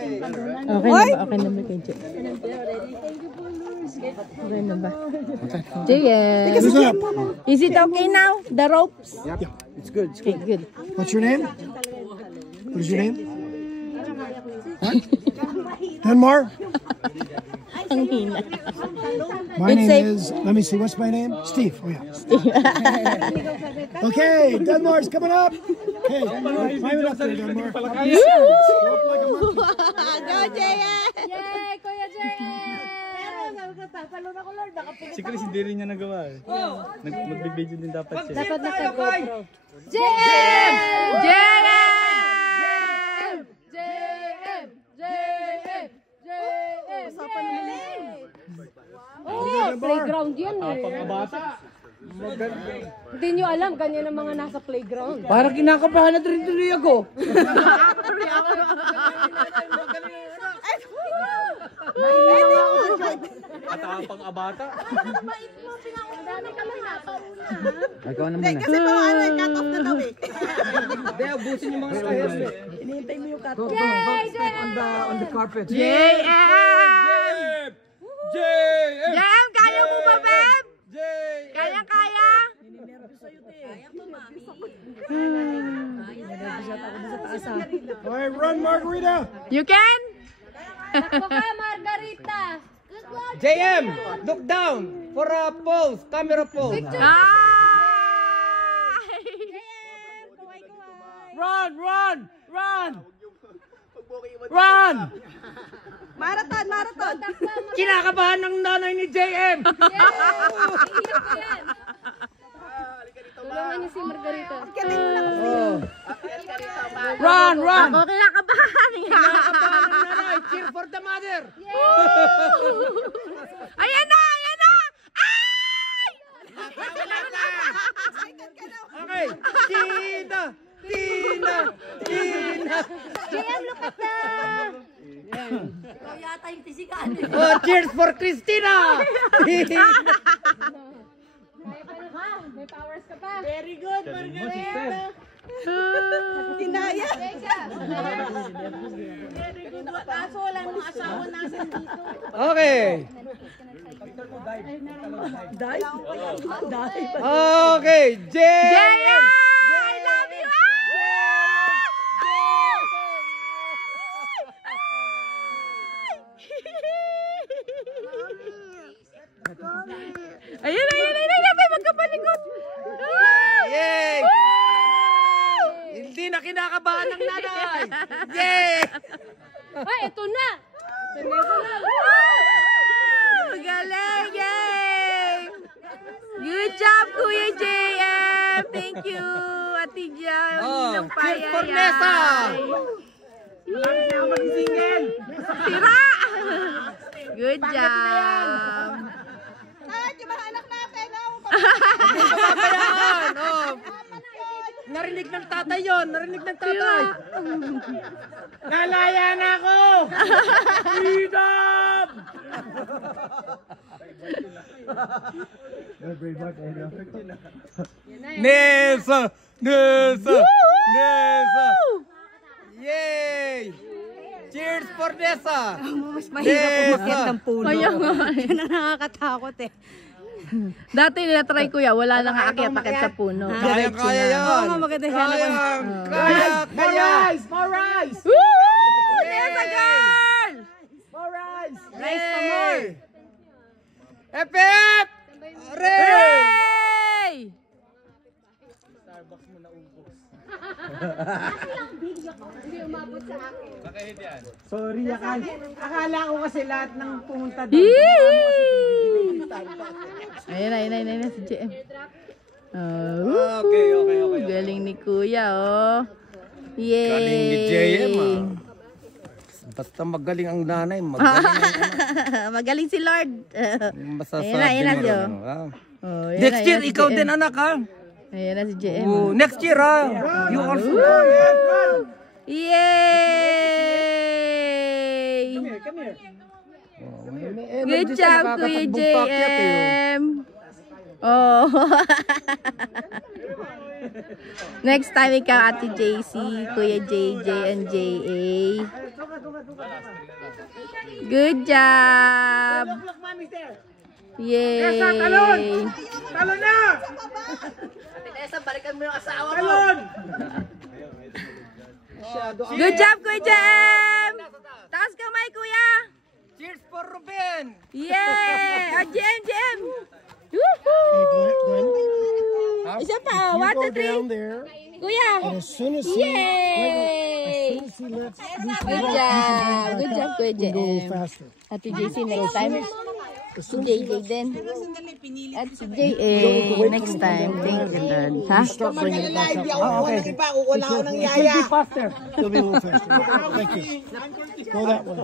Okay na ba? Okay na ba kay Jay? Okay na ba? JM. Is it okay now? The ropes? Yeah, it's good. Okay, good. What's your name? What is your name? What? Denmark? Ang hina. My name is, let me see, what's my name? Steve. Oh, yeah. Steve. Okay, Denmark's coming up. Okay, climb it up there, Denmark. Go, JM! Yay! Kuya JM! Si Chris hindi rin niya nagawa eh. Magbibideo din dapat siya. Dapat naka-GoPro. JM! JM! JM! JM! JM! Usapan nila. Oo, playground yan eh. Pangabata. Hindi nyo alam, ganyan ang mga nasa playground. Parang kinakabahan na rin tuloy ako. At pang-abata. Ikaw naman na. Kasi mga ano, cut off na daw eh. Hindi, abusin yung mga stairs. Hinihintay mo yung cut Go, off. go, don't step on the carpet. JM! JM! JM, kaya mo ba, Beb? JM! Kaya? All right, run, Margarita. You can? Takbo ka, Margarita! JM, look down for a pose, camera pose. Ah! Run, run, run! Run! Marathon, marathon. Kinakabahan ng nanay ni JM. Tulungan niyo si Margarita. Run, run! Ako kinakabahan niya. Kinakabahan ng nanay. Cheer for the mother. Ayan na! Ayan na! Ay! Okay. Tina! Tina! Tina! JM, look at the... Ikaw yata yung tisikan. Oh, cheers for Christina! May powers ka pa. Very good, Margarita. Tinaya. Very good. Kaso wala nung asawa natin dito. Okay. Dive? Dive. Okay, JM! JM! I love you! Ayun, ayun, ayun, ayun, ayun, magkapalikot! Yay! Woo! Hindi na kinakabahan ng nanay! Yay! Ay, ito na! Galing! Yay! Good job, Kuya JM! Thank you, Ate Jam! Oh, cheers for Nessa! Sira! Good job! At yung mga anak natin, Ayan, oh. Narinig ng tatay yun, narinig ng tatay. Nalaya na ako! Freedom! Nessa! Nessa! Nessa! Yay! Cheers for Nessa! mas mahirap umakyat ng puno. Kaya nga eh. Yan ang nakakatakot eh. Dati nila-try ko yan, wala nang aakyat-akyat sa puno. Kaya yan! Oo nga, maganda siya naman. Kaya! More rice! Woo! There's a girl! More rice! Rice pa more. Epep! Hooray! Hooray! Sorry, akala ko kasi lahat ng pumunta doon. Yee! Ayun, ayun, ayun, ayun, si JM. Oh, Okay. galing ni Kuya, oh. Yay! Galing ni JM, ah. Basta magaling ang nanay, magaling ang anak. Magaling si Lord. Masasabi Ayun na, mo Jo. lang, ah. Oh, yun Next na, year, yun si ikaw JM. din anak, ha? Ayun na si JM. Oh, next year, ha? You also. Yay! Good job, Kuya JM. Oh. Next time ikaw, Ate JC, Kuya JJ, and JA. Good job. Look, mommy's there. Yay. Talon na! Talon! Good job, Kuya Jem. Taas kamay, Kuya. Cheers for Ruben! Yay. Oh, Jem. Hey, Woohoo. Glenn, Isa pa, you one, go two, three. down there, Kuya. and as soon as he, Yay. as soon as he lets loose the Good rope, job. Good job, Kuya we go Jem. faster. At si JC next time. As Si soon as he JJ din. At si JA next time. Thank you, Lord. Ha? start bringing it back up. Oh, okay. It will be faster. It'll be a little faster. Thank you. Go that way.